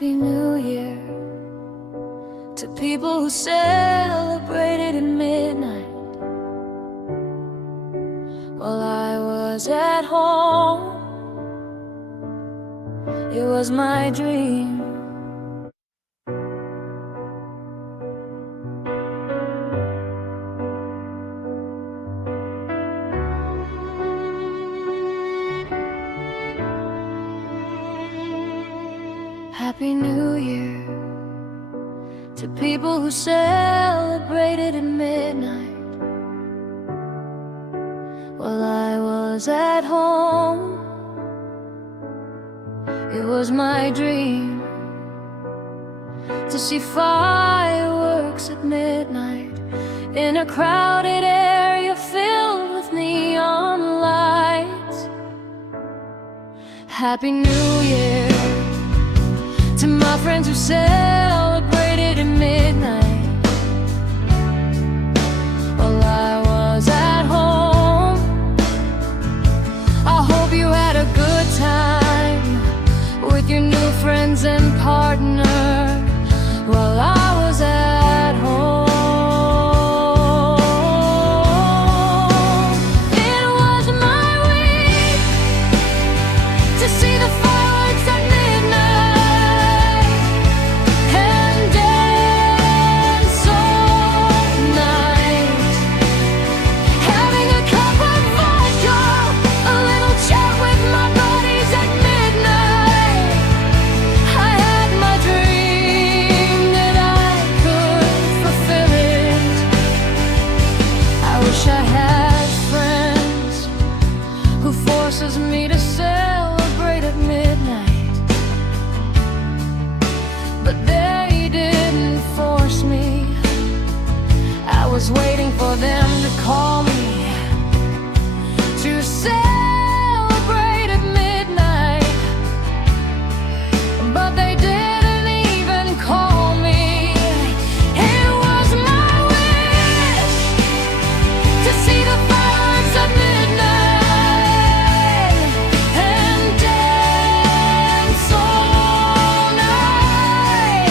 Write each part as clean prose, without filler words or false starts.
Happy New Year to people who celebrated at midnight while I was at home. It was my dream. Happy New Year to people who celebrated at midnight while I was at home. It was my dream to see fireworks at midnight in a crowded area filled with neon lights. Happy New Year to my friends who celebrated at midnight while I was at home. I hope you had a good time with your new friends and partner while I was at home. It was my week to see the fireworks at midnight and dance all night, having a cup of vodka, a little chat with my buddies at midnight. I had my dream that I could fulfill it. I wish I had friends who forces me to celebrate at midnight, but they didn't force me. I was waiting for them to call me to celebrate at midnight, but they didn't even call me. It was my wish to see the fireworks at midnight and dance all night,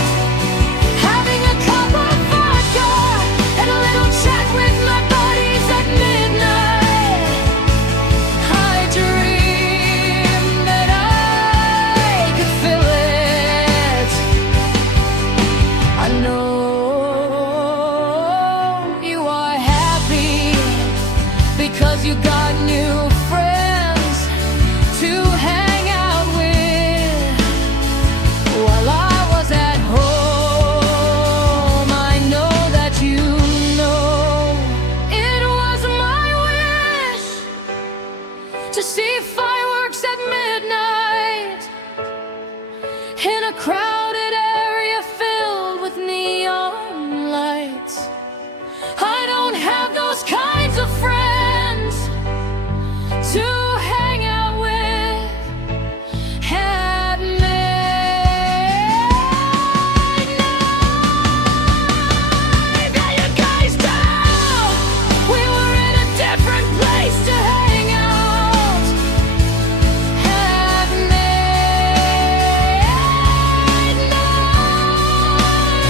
having a cup of vodka and a little chat with my buddies at midnight. I dreamed that I could feel it. I know you are happy because you got new friends to hang out with while I was at home. I know that you know it was my wish to see fireworks at midnight in a crowded area filled with neon lights. I don't have those kinds of friends to hang out with at midnight. Yeah, you guys know we were in a different place to hang out at midnight.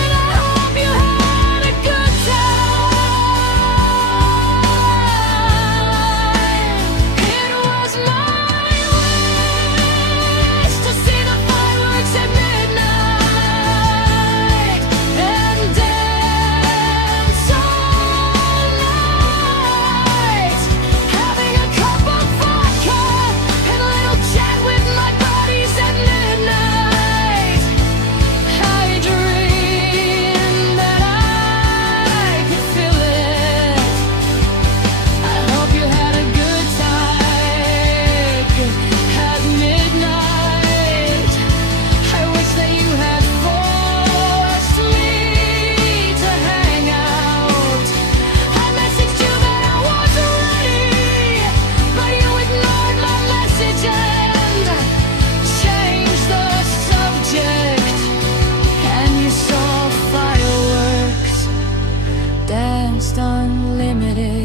I hope you had a good time. It was my wish to see the fireworks at midnight and dance all night, having a cup of vodka and a little chat with my buddies at midnight. I dreamed that I could feel it. I hope you had a good time at midnight. I wish that you had forced me to hang out. I messaged you that I wasn't ready, but you ignored my message and changed the subject. And you saw fireworks, danced unlimited